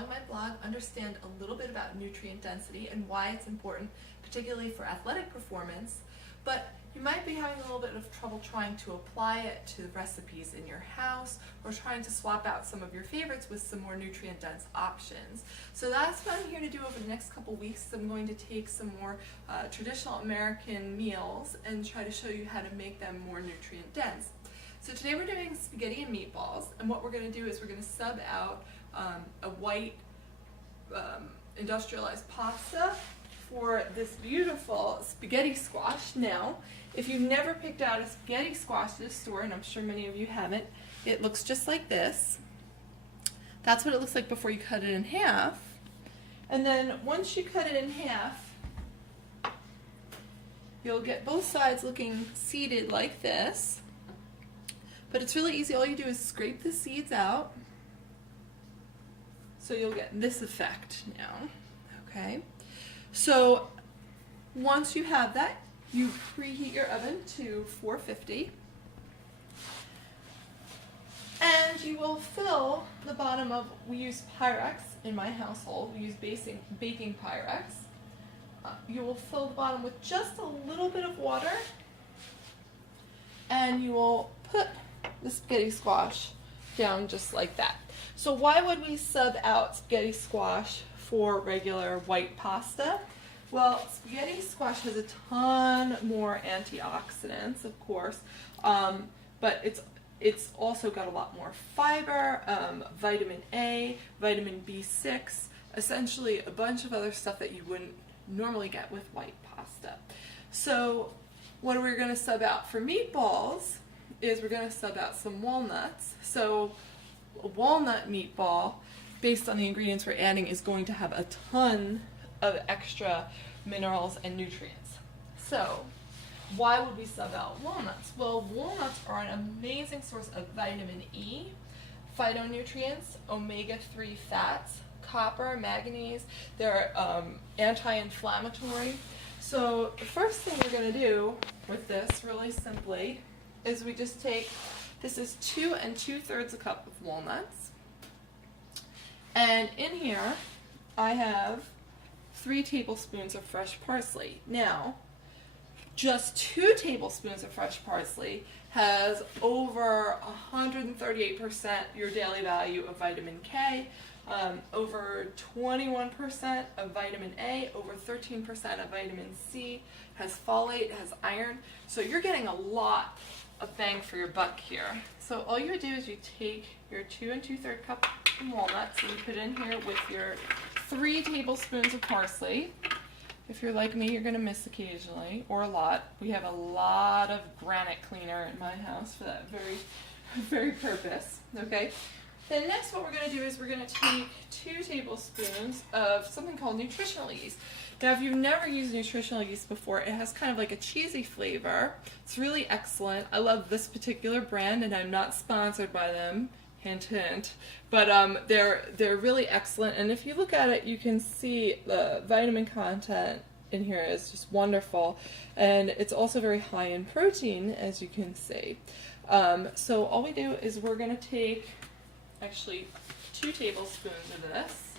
following my blog understand a little bit about nutrient density and why it's important, particularly for athletic performance, but you might be having a little bit of trouble trying to apply it to recipes in your house or trying to swap out some of your favorites with some more nutrient dense options. So that's what I'm here to do over the next couple weeks. I'm going to take some more traditional American meals and try to show you how to make them more nutrient dense. So today we're doing spaghetti and meatballs, and what we're going to do is we're going to sub out a white industrialized pasta for this beautiful spaghetti squash. Now, if you've never picked out a spaghetti squash at a store, and I'm sure many of you haven't, it looks just like this. That's what it looks like before you cut it in half. And then once you cut it in half, you'll get both sides looking seeded like this. But it's really easy. All you do is scrape the seeds out. So you'll get this effect now. Okay? So once you have that, you preheat your oven to 450. And you will fill the bottom of, we use Pyrex in my household. We use baking Pyrex. You will fill the bottom with just a little bit of water. And you will put the spaghetti squash down just like that. So why would we sub out spaghetti squash for regular white pasta? Well, spaghetti squash has a ton more antioxidants, of course, but it's also got a lot more fiber, vitamin A, vitamin B6, essentially a bunch of other stuff that you wouldn't normally get with white pasta. So what we're going to sub out for meatballs is we're going to sub out some walnuts. So a walnut meatball, based on the ingredients we're adding, is going to have a ton of extra minerals and nutrients. So why would we sub out walnuts? Well, walnuts are an amazing source of vitamin E, phytonutrients, omega-3 fats, copper, manganese. They're anti-inflammatory. So the first thing we're going to do with this, really simply, is we just take, this is 2 2/3 cup of walnuts, and in here I have 3 tablespoons of fresh parsley. Now, just 2 tablespoons of fresh parsley has over 138% your daily value of vitamin K, over 21% of vitamin A, over 13% of vitamin C, has folate, has iron. So you're getting a lot of bang for your buck here. So all you would do is you take your 2 2/3 cup of walnuts and you put in here with your 3 tablespoons of parsley. If you're like me, you're going to miss occasionally, or a lot. We have a lot of granite cleaner in my house for that very purpose. Okay. Then next what we're going to do is we're going to take 2 tablespoons of something called nutritional yeast. Now if you've never used nutritional yeast before, it has kind of like a cheesy flavor. It's really excellent. I love this particular brand, and I'm not sponsored by them, hint hint, but they're really excellent. And if you look at it, you can see the vitamin content in here is just wonderful, and it's also very high in protein, as you can see. So all we do is we're going to take actually 2 tablespoons of this,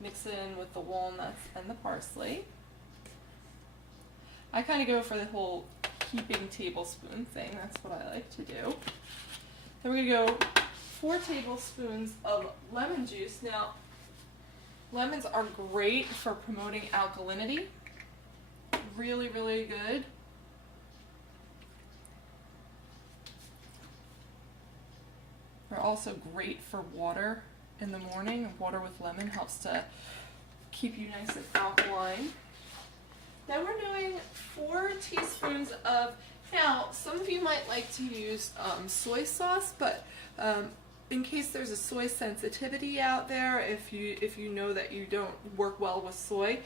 mix it in with the walnuts and the parsley. I kind of go for the whole heaping tablespoon thing. That's what I like to do. Then we're going to go 4 tablespoons of lemon juice. Now, lemons are great for promoting alkalinity. Really, really good. They're also great for water in the morning. Water with lemon helps to keep you nice and alkaline. Now we're doing 4 teaspoons of, now some of you might like to use soy sauce, but in case there's a soy sensitivity out there, if you know that you don't work well with soy,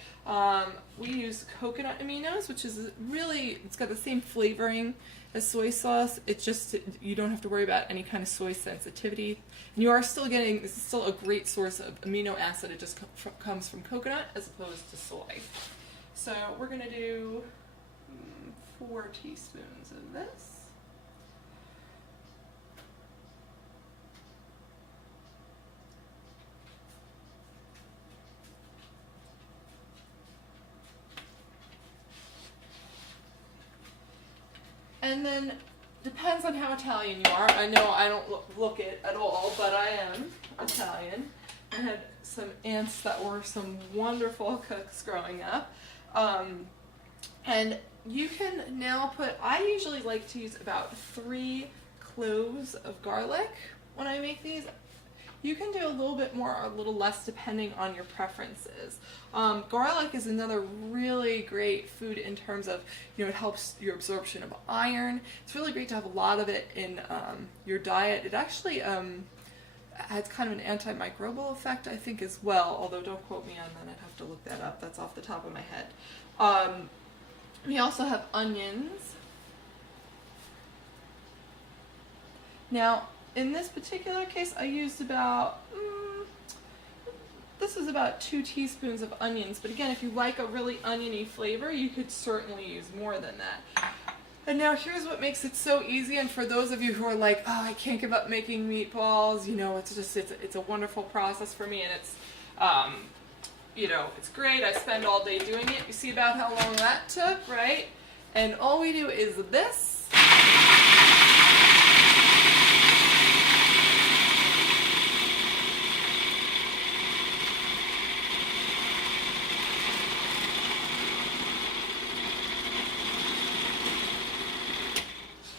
we use coconut aminos, which is really, it's got the same flavoring as soy sauce. It's just, you don't have to worry about any kind of soy sensitivity. And you are still getting, this is still a great source of amino acid. It just comes from coconut as opposed to soy. So we're going to do 4 teaspoons of this. And then, depends on how Italian you are. I know I don't look it at all, but I am Italian. I had some aunts that were some wonderful cooks growing up. And you can now put, I usually like to use about 3 cloves of garlic when I make these. You can do a little bit more or a little less depending on your preferences. Garlic is another really great food in terms of, it helps your absorption of iron. It's really great to have a lot of it in your diet. It actually has kind of an antimicrobial effect, I think, as well, although don't quote me on that. I'd have to look that up. That's off the top of my head. We also have onions. Now, in this particular case, I used about, this is about 2 teaspoons of onions. But again, if you like a really oniony flavor, you could certainly use more than that. And now here's what makes it so easy. And for those of you who are like, oh, I can't give up making meatballs, it's a wonderful process for me. And it's, it's great. I spend all day doing it. You see about how long that took, right? And all we do is this.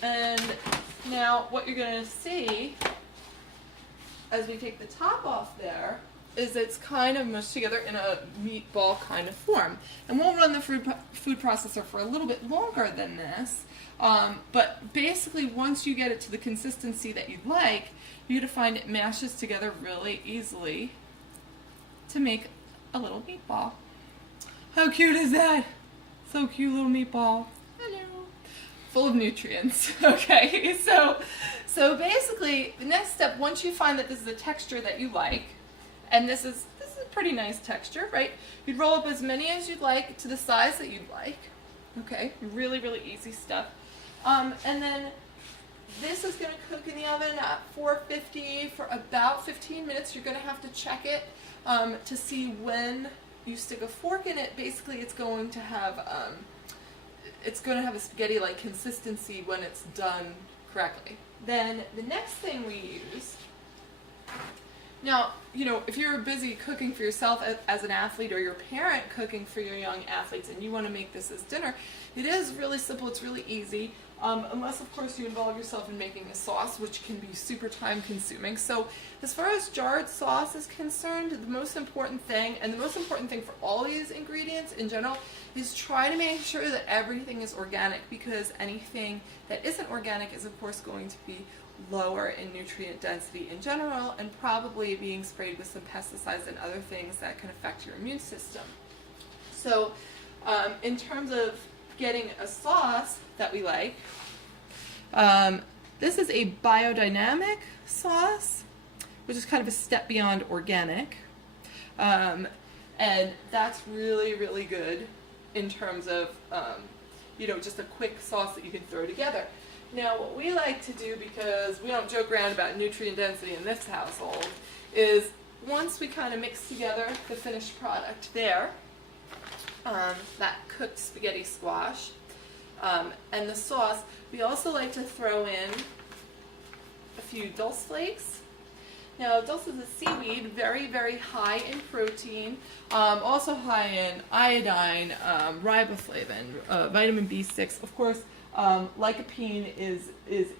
And now what you're going to see as we take the top off there is it's kind of mushed together in a meatball kind of form. And we'll run the food processor for a little bit longer than this. But basically, once you get it to the consistency that you'd like, you're going to find it mashes together really easily to make a little meatball. How cute is that? So cute, little meatball. Hello. Full of nutrients. Okay, so basically, the next step, once you find that this is a texture that you like, and this is a pretty nice texture, right? You'd roll up as many as you'd like to the size that you'd like. Okay, really, really easy stuff. And then this is going to cook in the oven at 450 for about 15 minutes. You're going to have to check it to see when you stick a fork in it. Basically, it's going to have a spaghetti-like consistency when it's done correctly. Then the next thing we use. Now, if you're busy cooking for yourself as an athlete or your parent cooking for your young athletes and you want to make this as dinner, it is really simple, it's really easy, unless of course you involve yourself in making a sauce, which can be super time consuming. So as far as jarred sauce is concerned, the most important thing, and the most important thing for all these ingredients in general, is try to make sure that everything is organic, because anything that isn't organic is of course going to be lower in nutrient density in general, and probably being sprayed with some pesticides and other things that can affect your immune system. So in terms of getting a sauce that we like, this is a biodynamic sauce, which is kind of a step beyond organic, and that's really, really good in terms of just a quick sauce that you can throw together. Now, what we like to do, because we don't joke around about nutrient density in this household, is once we kind of mix together the finished product there, that cooked spaghetti squash, and the sauce, we also like to throw in a few dulse flakes. Now, dulse is a seaweed, very, very high in protein, also high in iodine, riboflavin, vitamin B6, of course. Lycopene is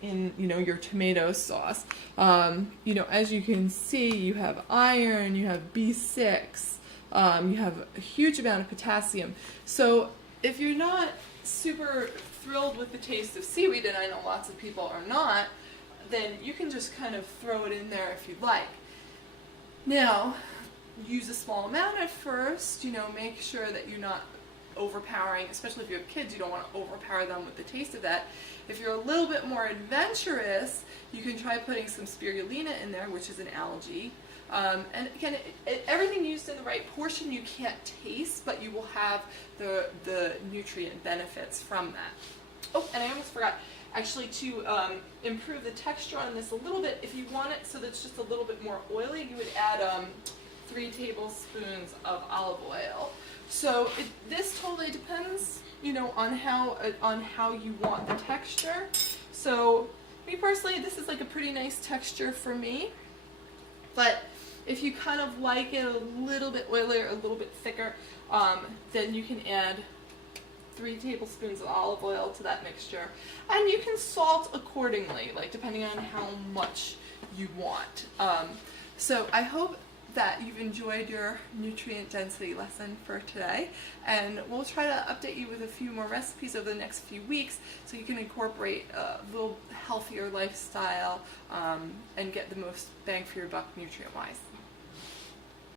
in your tomato sauce. As you can see, you have iron, you have B6, you have a huge amount of potassium. So if you're not super thrilled with the taste of seaweed, and I know lots of people are not, then you can just kind of throw it in there if you'd like. Now, use a small amount at first. Make sure that you're not overpowering, especially if you have kids, you don't want to overpower them with the taste of that. If you're a little bit more adventurous, you can try putting some spirulina in there, which is an algae. And again, everything used in the right portion you can't taste, but you will have the nutrient benefits from that. Oh, and I almost forgot, actually, to improve the texture on this a little bit, if you want it so that it's just a little bit more oily, you would add 3 tablespoons of olive oil. So this totally depends, you know, on how you want the texture. So me personally, this is like a pretty nice texture for me. But if you kind of like it a little bit oilier, a little bit thicker, then you can add 3 tablespoons of olive oil to that mixture. And you can salt accordingly, like depending on how much you want. So I hope that you've enjoyed your nutrient density lesson for today, and we'll try to update you with a few more recipes over the next few weeks so you can incorporate a little healthier lifestyle and get the most bang for your buck nutrient wise.